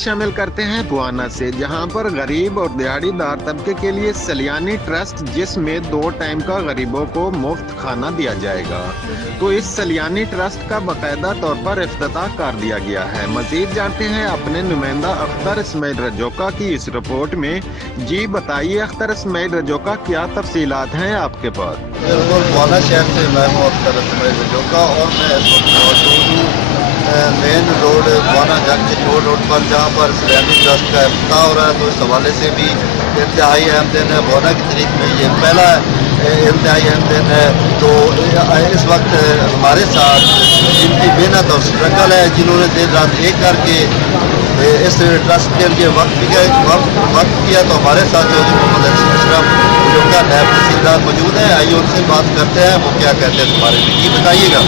शामिल करते हैं बुआना से, जहां पर गरीब और दिहाड़ीदार तबके के लिए सलियानी ट्रस्ट, जिसमें 2 टाइम का गरीबों को मुफ्त खाना दिया जाएगा। तो इस सलियानी ट्रस्ट का बाकायदा तौर पर इफ्तिताह कर दिया गया है। मजीद जानते हैं अपने नुमाइंदा अख्तर इस्माइल रजौका की इस रिपोर्ट में। जी बताइए अख्तर इस्माइल रजौका, क्या तफसीलात हैं आपके पास? बिल्कुल, बुआना शहर से मैं हूँ अख्तर इस्माइल रजौका और मैं इस वक्त मौजूद हूँ मेन रोड बुआना जंग किशोर रोड पर, जहाँ पर सलियानी ट्रस्ट का इफ्तिताह हो रहा है। तो इस हवाले से भी इंतहाई अहम दिन है। बुआना की तारीख में ये पहला इंतहाई अहम दिन है। तो इस वक्त हमारे साथ जिनकी मेहनत और स्ट्रगल है, जिन्होंने दिन रात एक करके इस ट्रस्ट के लिए वक्त किया, तो हमारे साथ चौधरी मोहम्मद अशरफ रजौका नायब तहसीलदार मौजूद हैं। आइए उनसे बात करते हैं, वो क्या कहते हैं इस बारे में। ये बताइएगा।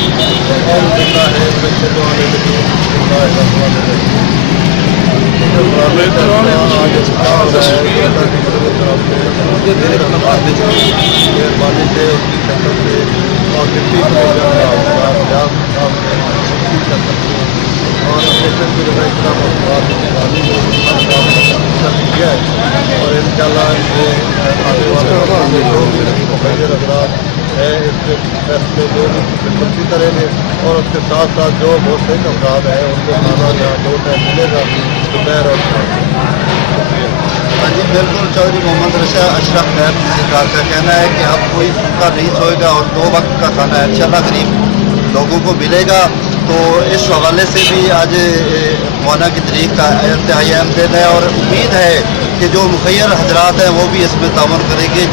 और इंशाल्लाह आने वाले है इसके फैसले जो भी करेंगे, और उसके साथ साथ जो बहुत से अफराद हैं उनको खाना जहाँ 2 टाइम मिलेगा, दोपहर और शाम। हाँ जी बिल्कुल, चौधरी मोहम्मद अशरफ नायब तहसीलदार का कहना है कि अब कोई भूखा नहीं सोएगा और 2 वक्त का खाना इंशाल्लाह गरीब लोगों को मिलेगा। तो इस हवाले से भी आज बुआना की तारीख का इंतहाई अहम दिन है और उम्मीद है कि जो मुखैर हजरात हैं वो भी इसमें तावन करेंगे।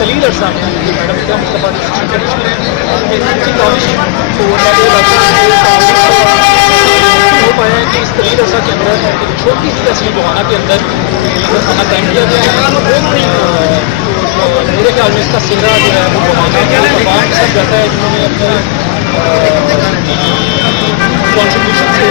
कलील अर्सा मैडम का हो पाया है कि इस कलील अर्सा के अंदर छोटी सी तस्वीर बुआना के अंदर खाना कायम किया गया है। मेरे ख्याल में इसका सिरा जो है वो बुआना के तमाम के साथ जाता है जिन्होंने अपने कॉन्ट्रीब्यूशन से